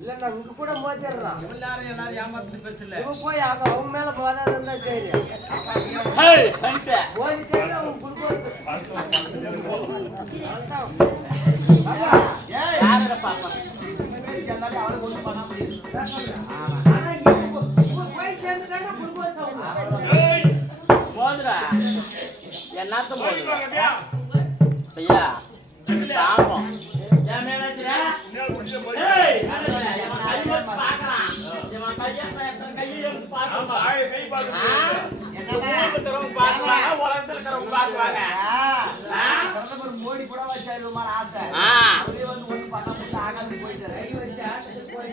இல்ல நான் உங்க கூட மோதிடுறான். எல்லாரும் எல்லாரும் ஏமாத்துறது பெருசு இல்ல இவன் போய் அங்க அவங்க மேல போதாது இருந்தா சரி. ஹேய் சண்டை ஓடிட்டே அவன் குளுக்கோஸ் ஏய் இவன் எத்தனை கையை எடுத்து பார்க்கறான் ஆ? மோடி கூட வச்சாரு ஆசை வந்து ஒண்ணு பண்ண முடியல ஆகாது ஆ.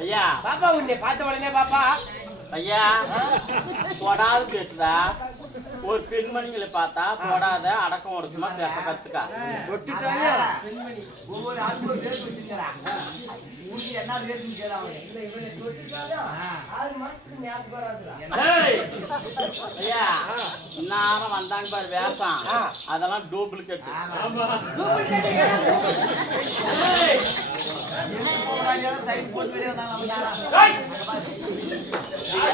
ஐயா. பாப்பா உன்னை பார்த்த உடனே பாப்பா. ஐயா தொடாது பேசுதா ஒரு பெண்மணிகளை பார்த்தா தொடாத அடக்கம் ஒடுக்கமா பேச கத்துக்கா. பெண்மணி. ஒவ்வொரு ஆளுக்கும் ஒரு ரேட் வச்சிருக்கிறாங்க. உங்களுக்கு என்ன ரேட்னு கேளு அவரு? இல்ல இவனை தொட்டுட்டாலே ஆறு மாசத்துக்கு ஞாபகம் வராதுடா ஏய்! ஐயா இன்னாரம் வந்தாங்க பாரு வேஷம். அதெல்லாம் டூப்ளிகேட் போட்டு வெளியே வந்தாங்க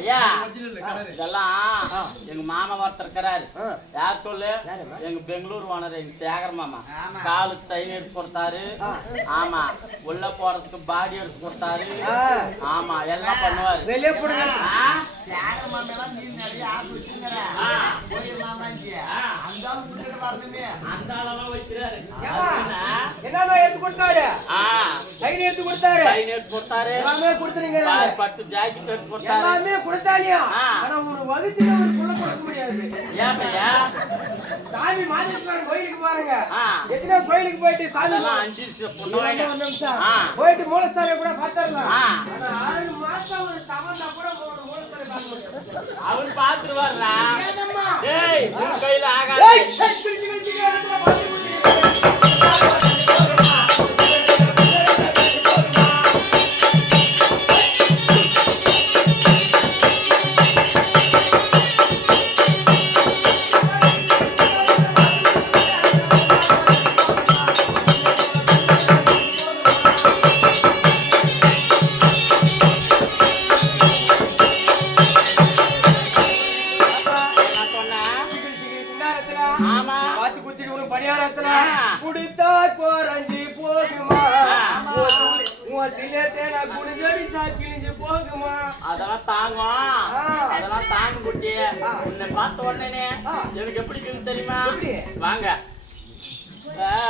ஐயா இதெல்லாம் எங்க மாமா ஒருத்தர் இருக்கிறாரு. யார் சொல்லு? எங்க பெங்களூர் ஓனர் எங்க சேகர் மாமா. காலுக்கு சைன் எடுத்து கொடுத்தாரு. ஆமா. உள்ள போறதுக்கு பாடி எடுத்து கொடுத்தாரு. ஆமா எல்லாம் பண்ணுவாரு. வெளியே போடுங்க? சேகர மாமெல்லாம் நீ நிறைய ஆசை வச்சிருக்கிற. அந்த புடிச்சிட்டு வரணுமே. அந்த ஆளெல்லாம் வைக்கிறாரு? என்னமா எடுத்து கொடுத்தாரு? சைன் எடுத்து கொடுத்தாரு. சைன் எடுத்து கொடுத்தாரு. எல்லாமே கொடுத்துருங்க. பட்டு ஜாக்கெட் எடுத்து கொடுத்தாரு. எல்லாமே கொடுத்தாலியா? ஆ. ஆனா ஒரு வகுத்துல ஒரு புள்ள கொடுக்க முடியாது. சாமி மாதேஸ்வரன் கோயிலுக்கு பாருங்க. எத்தனை கோயிலுக்கு போயிட்டு சாமி ஒரு. போயிட்டு மூலஸ்தானம் கூட பார்த்தரலாம் ஆ. ஆனா ஆறு மாசம் ஒரு தவறுனா கூட மூணு மூலஸ்தானம் பார்க்க முடியாது. அவரு உன் கையில ஆகாது.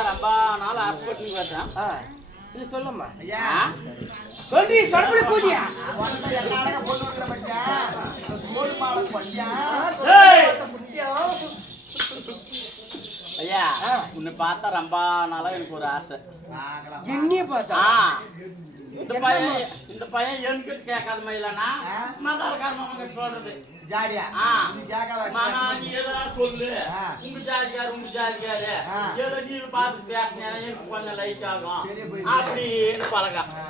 ரொம்ப நாள் ஹாஸ்பிட்டலுக்கு வரேன் இல்ல சொல்லும்மா. ஐயா, சொல்லி சொல்படி. முக்கியம் ஐயா. உன்னை பார்த்தா ரொம்ப நாளா எனக்கு ஒரு ஆசை. பார்த்தா? இந்த பையன் இந்த பையன் என்கிட்ட கேட்காத மயிலானா? ஆ. மதாரக்கார மாமா சொல்றது. ஜாடியா. நீ மாமா சொல்லு. உங்க ஜாதிக்காரு உங்க ஜாதிக்காரு. ஏதோ நீ பார்த்து பேசினா எனக்கு கொஞ்சம் லைட் ஆகும். அப்படின்னு பழகம் ஆ.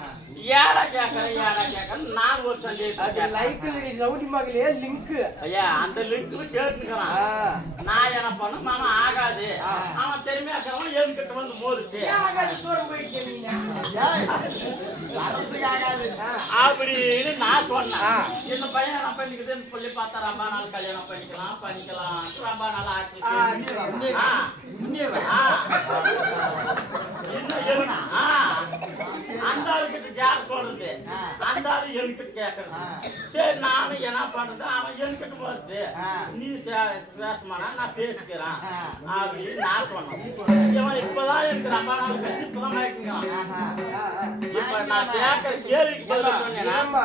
ஏடா கேட்கறேன் ஏடா கேட்கறேன் நான் ஒரு கேட்டேன். லைக் ரவுடி மகளே லிங்க் ஐயா அந்த லிங்க்ல கேட்டுக்கிறான். நான் என்ன பண்ண மாமா ஆகாது. அவன் தெரியுமா இருக்கிறவன் என்கிட்ட வந்து மோதிச்சு. அப்படின்னு நான் சொன்னேன். இந்த பையன் என்ன பண்ணிக்குதுன்னு சொல்லி பார்த்தா ரொம்ப நாள் கல்யாணம் பண்ணிக்கலாம் பண்ணிக்கலாம். ரொம்ப நாள் ஆச்சு. அந்த ஆளுக்கிட்ட ஜார் சொல்றது. அந்த ஆளு என்கிட்ட கேட்கறது. சரி நானும் என்ன பண்றது? அவன் என்கிட்ட வருது. நீ பேசமானா நான் பேசிக்கிறேன். அப்படின்னு நான் சொன்னேன். இவன் இப்பதான் இருக்கிற அப்பா நான் பேசி இப்பதான். இப்ப நான் கேள்விக்கு பதில் சொன்னேனா ஏம்மா,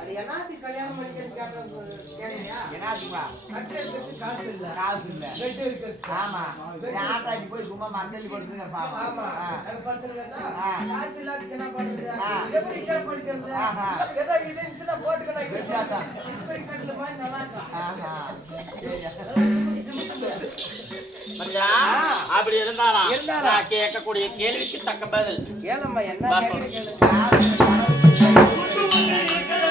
அது என்னத்துக்கு கல்யாணம் பண்ணிக்கிறேன்னு கேட்டது கேக்குறியா? என்னத்துக்குப்பா? கட்டுறதுக்கு காசு இல்ல. காசு இல்ல. வெட்டி இருக்கிறது. ஆமா. நீ ஆட்டாடி போய் சும்மா மரத்தள்ளி படுத்துங்க பாவம். ஆமா. ஆ. அங்க படுத்துருங்கன்னா, ஆ. காசு இல்லாததுக்கு என்ன பண்றது? ஆ. எப்படி கேப் படிக்கிறது? ஆஹா. ஏதோ இது இருந்துச்சுன்னா போட்டுக்கலாம். இது வெட்டாட்டா. இப்படி கட்டுல மாதிரி நல்லா இருக்கும். ஆஹா. சரி. மச்சான், அப்படி இருந்தாலும் கேட்கக்கூடிய கேள்விக்கு தக்க பதில் கேளம்மா, என்ன வா கேக்குற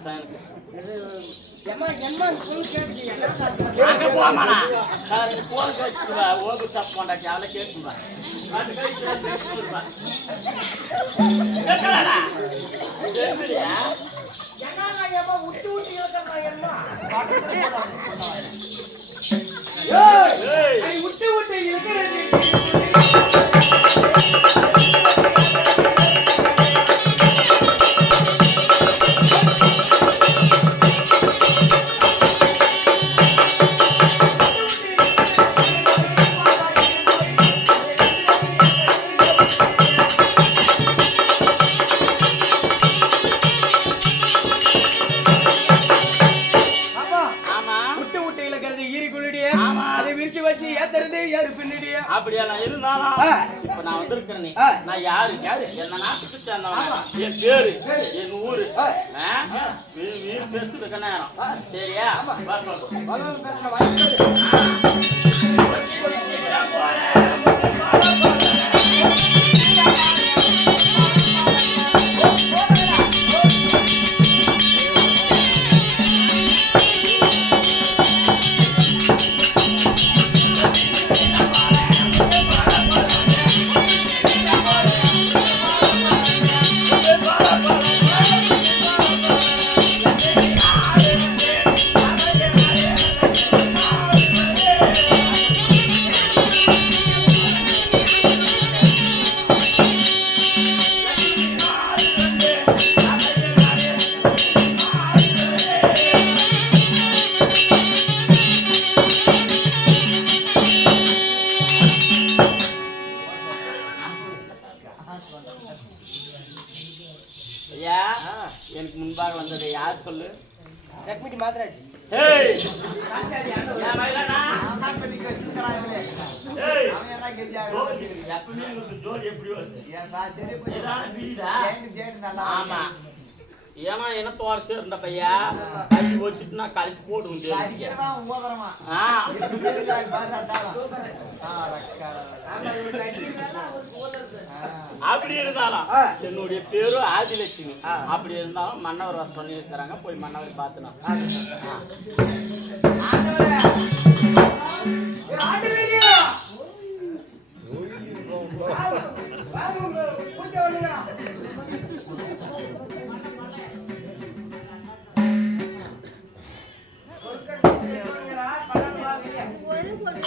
மச்சான் எனக்கு அங்க போமாடா நான் போன் ஓபி அவளை அது. கேட்கலாடா? விட்டு விட்டு எம்மா? இழுக்கிறது. நான் யாரு? என்ன நாட்டுக்கு சேர்ந்தவன் என் பேரு. என் ஊரு. பெருசு இருக்க நேரம்? சரியா? வா. சொல்லு. பகவான் எப்பவுமே உங்களுக்கு ஜோடி எப்படி வருது? ஆமா. ஏன்னா என்னத்தோட சேர்ந்த பையா? கழிச்சு வச்சுட்டு நான். ஆ. அப்படி இருந்தாலும். என்னுடைய பேரு ஆதிலட்சுமி. அப்படி இருந்தாலும் மன்னவர் வர சொல்லி இருக்கிறாங்க போய் மன்னவரை பார்த்துனா வாங்க.